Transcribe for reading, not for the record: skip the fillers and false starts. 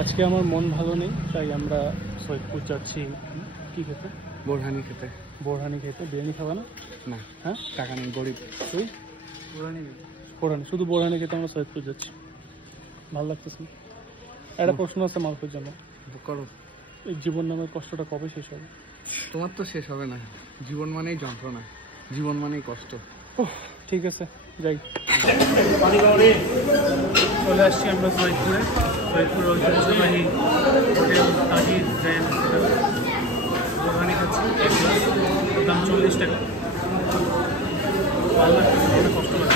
আজকে আমার মন ভালো নেই, তাই আমরা সৈয়দপুর যাচ্ছি কি খেতে? বোরহানি খেতে। বোরহানি খেতে। বিরিয়ানি খাবে না? না, হ্যাঁ, টাকা নেই, গরিব। তুই? বোরহানি, শুধু বোরহানি খেতে আমরা সৈয়দপুর যাচ্ছি। ভালো লাগতেছে না। একটা প্রশ্ন আছে মারুফের জন্য, করো। এই জীবন নামের কষ্টটা কবে শেষ হবে? তোমার তো শেষ হবে না। জীবন মানেই যন্ত্রণা, জীবন মানেই কষ্ট। ঠিক আছে, যাই। চলে আসছি আমরা সৈয়দপুরে। সৈয়দপুরের ঐতিহ্যবাহী হোটেল তাজির গ্র্যান্ড হোটেল। বোরহানি খাচ্ছি, দাম 40 টাকা। ভালো লাগতেছে, অনেক কষ্ট লাগে।